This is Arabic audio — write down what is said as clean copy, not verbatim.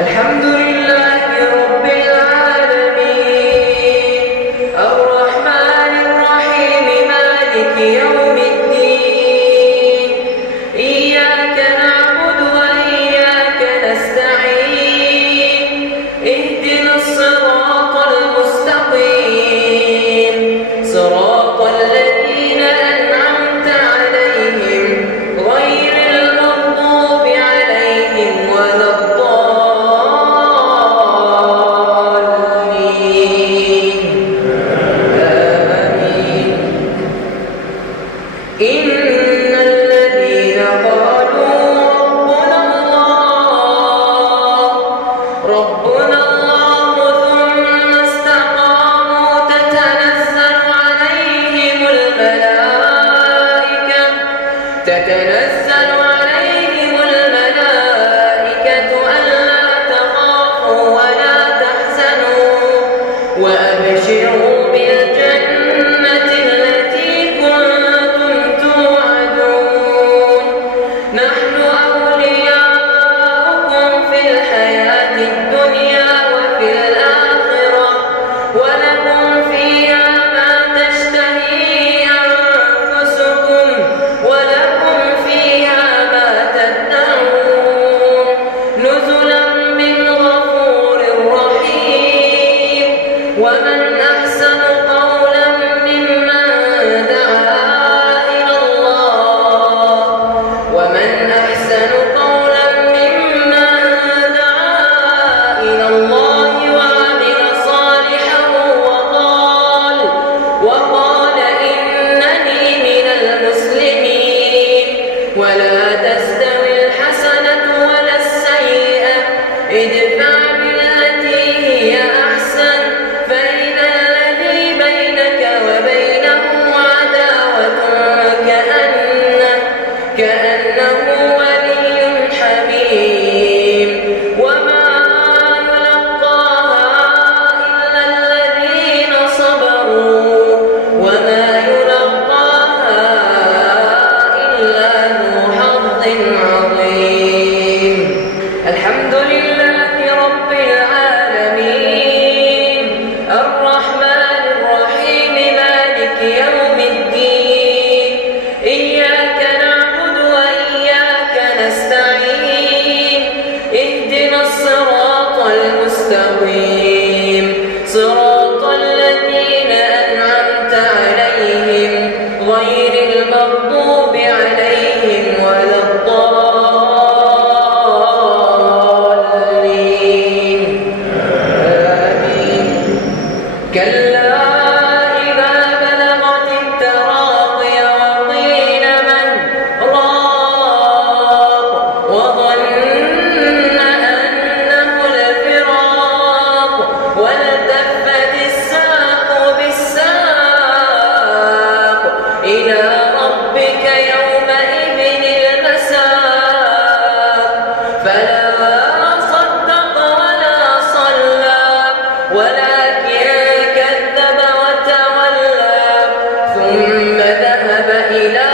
الحمد لله رب العالمين الرحمن الرحيم مالك يوم الدين إياك نعبد وإياك نستعين اهدنا الصراط المستقيم صراط الذين أنعمت عليهم غير المغضوب عليهم ولا الضالين آمين. إن الذين قالوا ربنا الله ثم استقاموا تتنزل عليهم الملائكة ألا تخافوا ولا تحزنوا وأبشروا بالجنة التي كنتم توعدون نحن أولياؤكم في الحياة الدنيا وفي الآخرة ولكم فيها ما تشتهي أنفسكم ولكم فيها ما تدعون نزلا من غفور رحيم ومن أحسن قولا ممن دعا إلى الله وعمل صالحا وقال إنني من المسلمين ولا تستوي الحسنة ولا السيئة ادفع بالتي هي أحسن فإذا الذي بينك وبينه عداوة كأنه ولي حميم وما يلقاها إلا الذين صبروا وما يلقاها إلا ذو حظ عظيم. الحمد لله رب العالمين الرحمن الرحيم مالك يوم الدين إياك نعبد وإياك نستعين اهدنا الصراط المستقيم صراط الذين أنعمت عليهم غير المغضوب عليهم ولا الضالين آمين. كلا إذا بلغت التراقي وقيل من راق وظن أنه الفراق والتفت الساق بالساق إلى ربك يومئذ المساق فلا صدق ولا صلى ولكن كذب وتولى ثم ذهب إلى